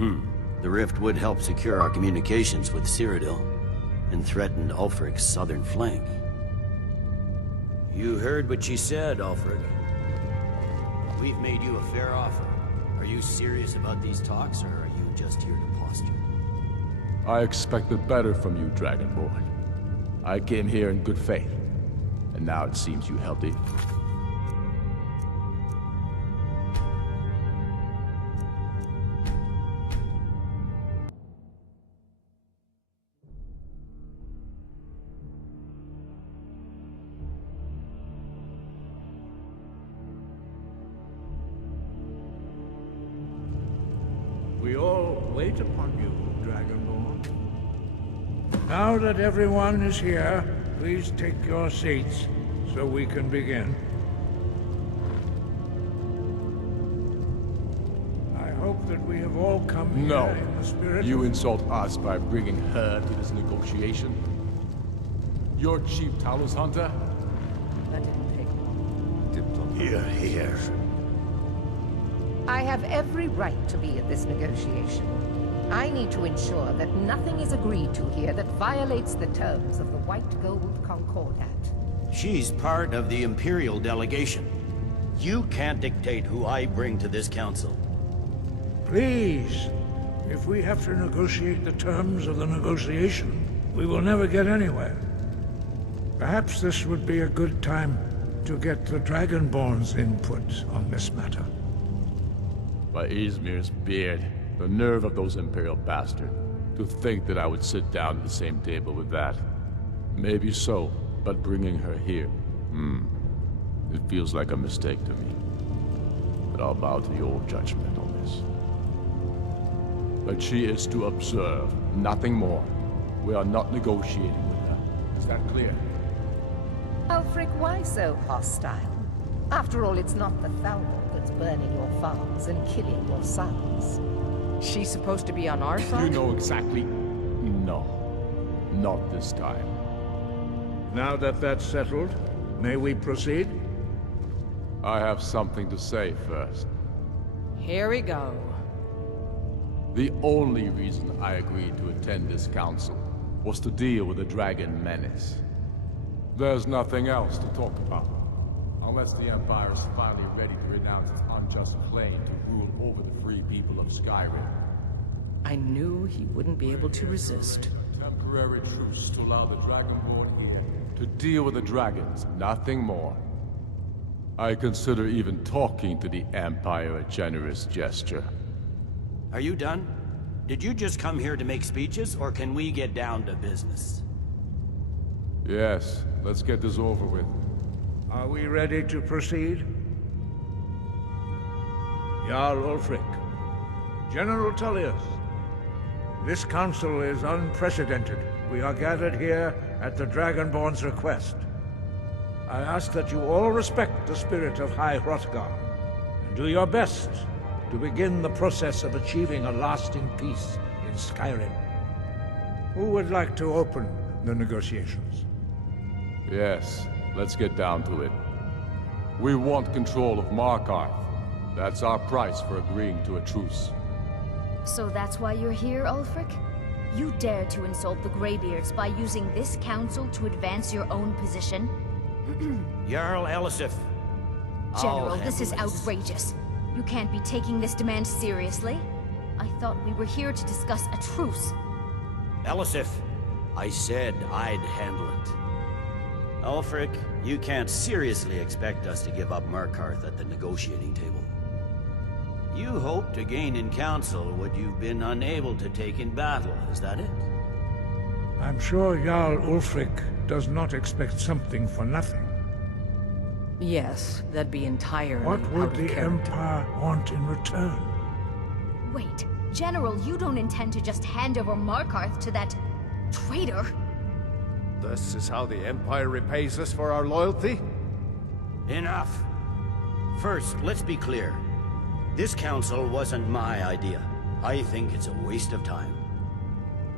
The rift would help secure our communications with Cyrodiil, and threatened Ulfric's southern flank. You heard what she said, Ulfric. We've made you a fair offer. Are you serious about these talks, or are you just here to posture? I expected better from you, Dragonborn. I came here in good faith, and now it seems you held it. We all wait upon you, Dragonborn. Now that everyone is here, please take your seats so we can begin. I hope that we have all come No. here in the spirit You of... insult us by bringing her to this negotiation? You're Chief Talos Hunter? That didn't take long. Here, here. I have every right to be at this negotiation. I need to ensure that nothing is agreed to here that violates the terms of the White Gold Concordat. She's part of the Imperial delegation. You can't dictate who I bring to this council. Please, if we have to negotiate the terms of the negotiation, we will never get anywhere. Perhaps this would be a good time to get the Dragonborn's input on this matter. By Izmir's beard, the nerve of those Imperial bastards. To think that I would sit down at the same table with that. Maybe so, but bringing her here, it feels like a mistake to me. But I'll bow to your judgment on this. But she is to observe, nothing more. We are not negotiating with her. Is that clear? Ulfric, why so hostile? After all, it's not the Thalmor that's burning your farms and killing your sons. She's supposed to be on our side? You know exactly... No. Not this time. Now that that's settled, may we proceed? I have something to say first. Here we go. The only reason I agreed to attend this council was to deal with the dragon menace. There's nothing else to talk about. Unless the Empire is finally ready to renounce its unjust claim to rule over the free people of Skyrim. I knew he wouldn't be able to resist. A temporary truce to allow the Dragonborn Edict to deal with the dragons, nothing more. I consider even talking to the Empire a generous gesture. Are you done? Did you just come here to make speeches, or can we get down to business? Yes, let's get this over with. Are we ready to proceed? Jarl Ulfric, General Tullius, this council is unprecedented. We are gathered here at the Dragonborn's request. I ask that you all respect the spirit of High Hrothgar, and do your best to begin the process of achieving a lasting peace in Skyrim. Who would like to open the negotiations? Yes, let's get down to it. We want control of Markarth. That's our price for agreeing to a truce. So that's why you're here, Ulfric? You dare to insult the Greybeards by using this council to advance your own position? Jarl Elisif. General, this is outrageous. You can't be taking this demand seriously. I thought we were here to discuss a truce. Elisif, I said I'd handle it. Ulfric, you can't seriously expect us to give up Markarth at the negotiating table. You hope to gain in council what you've been unable to take in battle, is that it? I'm sure Jarl Ulfric does not expect something for nothing. Yes, that'd be entirely What would out of the character. Empire want in return? Wait, General, you don't intend to just hand over Markarth to that traitor? This is how the Empire repays us for our loyalty? Enough. First, let's be clear. This council wasn't my idea. I think it's a waste of time.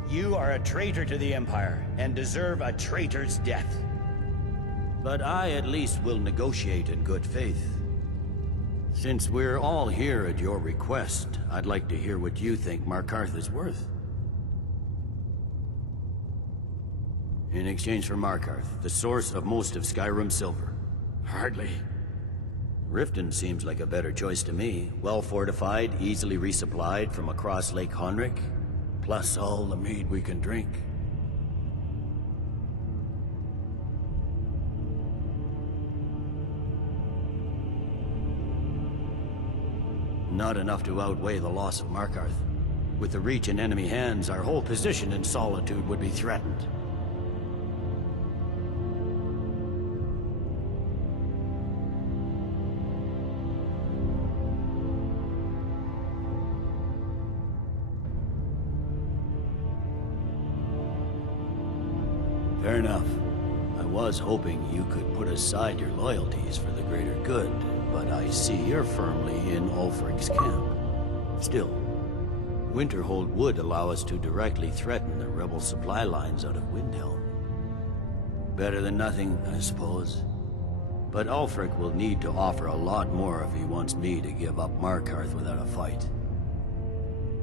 You are a traitor to the Empire, and deserve a traitor's death. But I at least will negotiate in good faith. Since we're all here at your request, I'd like to hear what you think Markarth is worth. In exchange for Markarth, the source of most of Skyrim's silver. Hardly. Riften seems like a better choice to me. Well fortified, easily resupplied from across Lake Honric, plus all the mead we can drink. Not enough to outweigh the loss of Markarth. With the Reach in enemy hands, our whole position in Solitude would be threatened. Fair enough. I was hoping you could put aside your loyalties for the greater good, but I see you're firmly in Ulfric's camp. Still, Winterhold would allow us to directly threaten the rebel supply lines out of Windhelm. Better than nothing, I suppose. But Ulfric will need to offer a lot more if he wants me to give up Markarth without a fight.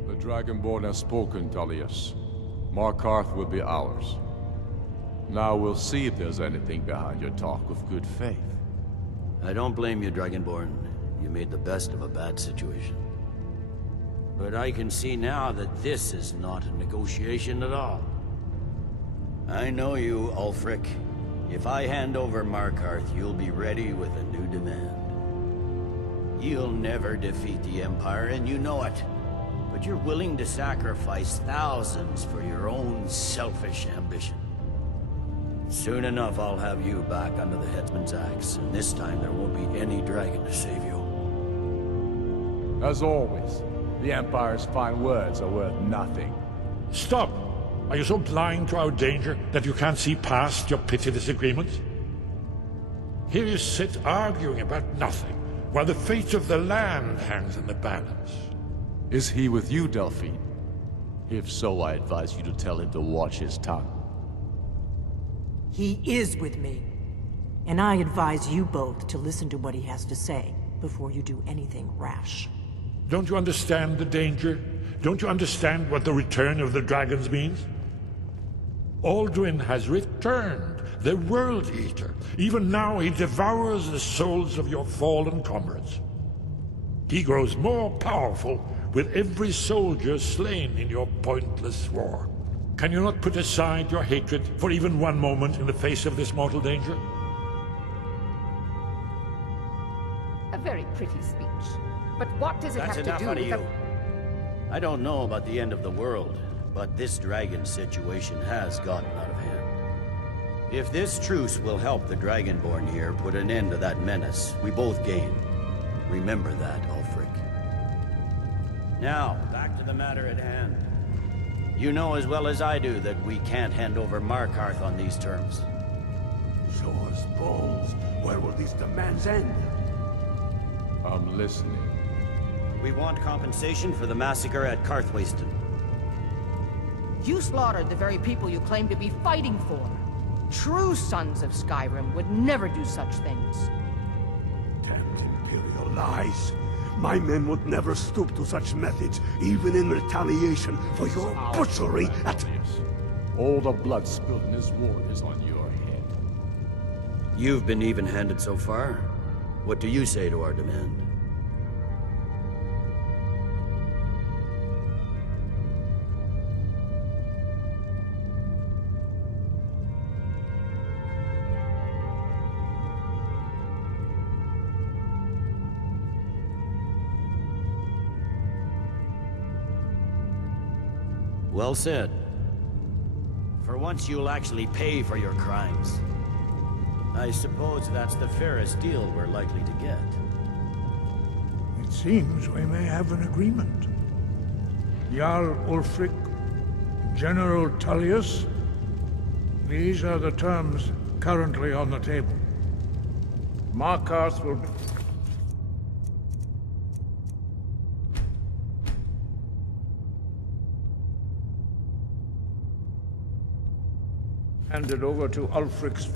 The Dragonborn has spoken, Tullius. Markarth will be ours. Now we'll see if there's anything behind your talk of good faith. I don't blame you, Dragonborn. You made the best of a bad situation. But I can see now that this is not a negotiation at all. I know you, Ulfric. If I hand over Markarth, you'll be ready with a new demand. You'll never defeat the Empire, and you know it. But you're willing to sacrifice thousands for your own selfish ambition. Soon enough, I'll have you back under the headsman's axe, and this time there won't be any dragon to save you. As always, the Empire's fine words are worth nothing. Stop! Are you so blind to our danger that you can't see past your petty disagreements? Here you sit arguing about nothing, while the fate of the land hangs in the balance. Is he with you, Delphine? If so, I advise you to tell him to watch his tongue. He is with me. And I advise you both to listen to what he has to say before you do anything rash. Don't you understand the danger? Don't you understand what the return of the dragons means? Aldrin has returned, the World Eater. Even now he devours the souls of your fallen comrades. He grows more powerful with every soldier slain in your pointless war. Can you not put aside your hatred for even one moment in the face of this mortal danger? A very pretty speech. But what does it have to do with... That's enough out of you. I don't know about the end of the world, but this dragon situation has gotten out of hand. If this truce will help the Dragonborn here put an end to that menace, we both gain. Remember that, Ulfric. Now, back to the matter at hand. You know as well as I do that we can't hand over Markarth on these terms. Show us bones. Where will these demands end? I'm listening. We want compensation for the massacre at Karthwasten. You slaughtered the very people you claim to be fighting for. True sons of Skyrim would never do such things. Damned Imperial lies. My men would never stoop to such methods, even in retaliation for your butchery at... All the blood spilled in this war is on your head. You've been even-handed so far. What do you say to our demand? Well said. For once you'll actually pay for your crimes. I suppose that's the fairest deal we're likely to get. It seems we may have an agreement. Jarl Ulfric, General Tullius, these are the terms currently on the table. Markarth will be handed over to Ulfric's